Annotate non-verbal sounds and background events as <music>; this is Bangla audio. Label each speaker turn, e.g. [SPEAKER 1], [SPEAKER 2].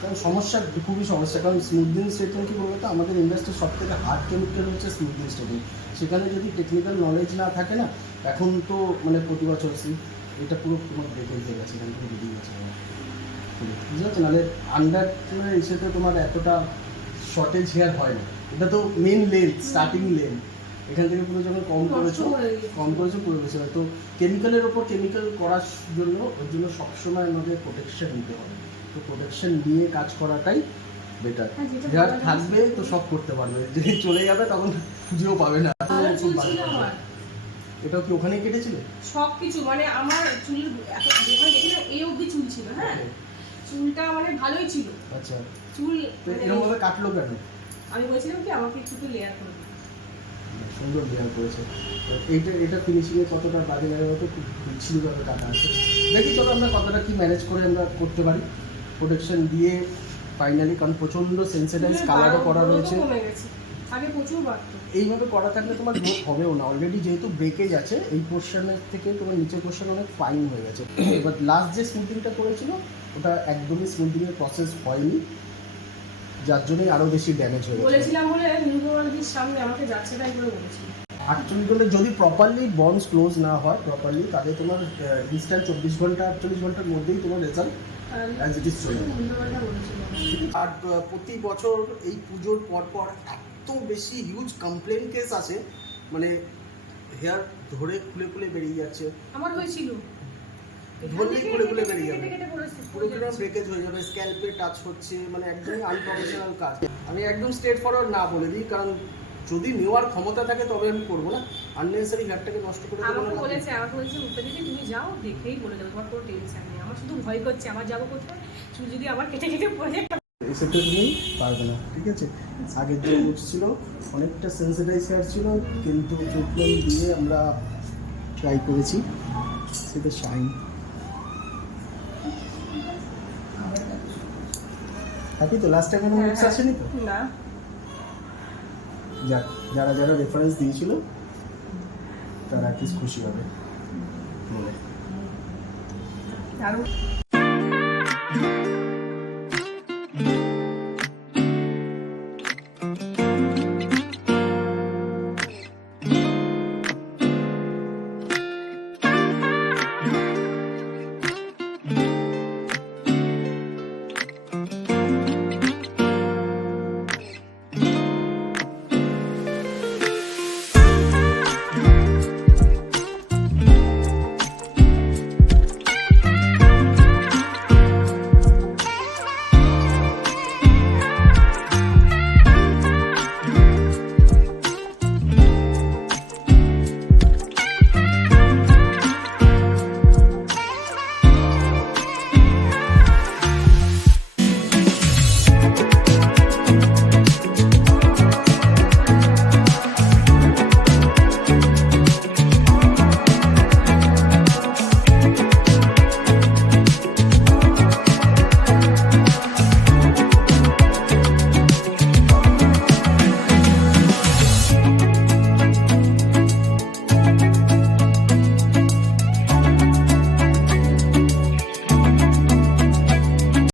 [SPEAKER 1] কারণ সমস্যা খুবই সমস্যা। কারণ স্মুথনিং স্টেটিং কি বলব তো আমাদের ইন্ডাস্ট্রির সব থেকে হার্ড কেমিক্যাল হচ্ছে স্মুথনিং স্টেটিং সেখানে যদি টেকনিক্যাল নলেজ না থাকে না এখন তো মানে প্রতি বছর এটা পুরো তোমার ব্রেক হয়ে গেছে এখান থেকে বেরিয়ে গেছে। বুঝতে পারছ নাহলে আন্ডার মানে এসেতে তোমার এতটা শর্টেজ হেয়ার হয় না। এটা তো মেন লেন স্টার্টিং লেন এখান থেকে পুরো যখন কম করেছ কম করেছ পুরো বেশি হয় তো কেমিক্যালের ওপর কেমিক্যাল করার জন্য ওর জন্য সবসময় আমাদের প্রোটেকশন নিতে হবে। তো প্রোটেকশন নিয়ে কাজ করাটাই বেটার
[SPEAKER 2] হ্যাঁ,
[SPEAKER 1] হেয়ার থাকবে তো সব করতে পারবে। যদি চলে যাবে তখন খুঁজেও পাবে না।
[SPEAKER 2] চুল
[SPEAKER 1] এটাও কি ওখানেই কেটেছিলে?
[SPEAKER 2] সব কিছু মানে আমার এত যেখানে দেখি এই অবধি চুল ছিল হ্যাঁ। চুলটা মানে ভালোই ছিল।
[SPEAKER 1] আচ্ছা।
[SPEAKER 2] চুল
[SPEAKER 1] এরকম ভাবে কাটলো কেন?
[SPEAKER 2] আমি বলছিলাম কি আমাকে একটু একটু লেয়ার করে
[SPEAKER 1] সুন্দর লেয়ার করেছে। এইটা এটা ফিনিশিংয়ে কতটা বাজে লাগে হতো খুব বিচ্ছিরিভাবে কাটা আছে। দেখি চলো আমরা কতটা কি ম্যানেজ করে আমরা করতে পারি। প্রোটেকশন দিয়ে ফাইনালি কারণ প্রচণ্ড সেন্সিটাইজ কালারও করা রয়েছে।
[SPEAKER 2] আগে প্রচুর বাড়তো।
[SPEAKER 1] এইভাবে করা থাকলে তোমার <coughs> গ্রোথ হবেও না। অলরেডি যেহেতু ব্রেকেজ আছে এই পোর্শনের থেকে তোমার নিচের পোর্শন অনেক ফাইন হয়ে গেছে। <coughs> এবার লাস্ট যে স্মুথিংটা করেছিল ওটা একদমই স্মুথিংয়ের প্রসেস হয়নি। যার জন্যই আরও বেশি ড্যামেজ হয়ে
[SPEAKER 2] বলেছিলাম বলে সামনে আমাকে যাচ্ছে তাই করে বলেছিল।
[SPEAKER 1] অ্যাকচুয়ালি করলে যদি প্রপারলি বন্ডস ক্লোজ না হয় প্রপারলি তাহলে তোমার ইনস্ট্যান্ট চব্বিশ ঘণ্টা আটচল্লিশ ঘণ্টার মধ্যেই তোমার রেজাল্ট
[SPEAKER 2] বলেছিল
[SPEAKER 1] আর প্রতি বছর এই পুজোর পর পর এত বেশি হিউজ কমপ্লেন কেস আছে মানে হেয়ার ধরে খুলে খুলে বেরিয়ে যাচ্ছে।
[SPEAKER 2] আমার হয়েছিল।
[SPEAKER 1] ধরলেই খুলে খুলে বেরিয়ে যাবে।
[SPEAKER 2] কেটে কেটে পড়েছে
[SPEAKER 1] পুরো কীরকম ব্রেকেজ হয়ে যাবে স্ক্যাল্পে টাচ হচ্ছে মানে একদমই আনপ্রফেশনাল কাজ। আমি একদম স্ট্রেট ফরওয়ার্ড না বলে দিই কারণ যদি নেওয়ার ক্ষমতা থাকে তবে আমি করব না। আননেসারি হেয়ারটাকে নষ্ট করে দেবো
[SPEAKER 2] আমাকে
[SPEAKER 1] না
[SPEAKER 2] বলেছে আমাকে বলেছে উত্তর দিদি তুমি যাও দেখেই বলে দেবো তোমার কোনো টেনশন নেই। আমার শুধু ভয় করছে আমার যাব কোথায়? চুল যদি আবার কেটে কেটে পড়ে যায়
[SPEAKER 1] এসেতে তুমি পারবে না ঠিক আছে? আগের যে ছিল অনেকটা সেন্সিটাইজ হেয়ার ছিল কিন্তু ট্রিটমেন্ট দিয়ে আমরা ট্রাই করেছি। সেটা শাইন হ্যাপি তো লাস্ট টাইম এরকম আসেনি তো?
[SPEAKER 2] না।
[SPEAKER 1] যারা যারা রেফারেন্স দিয়েছিল তারা খুশি হবে।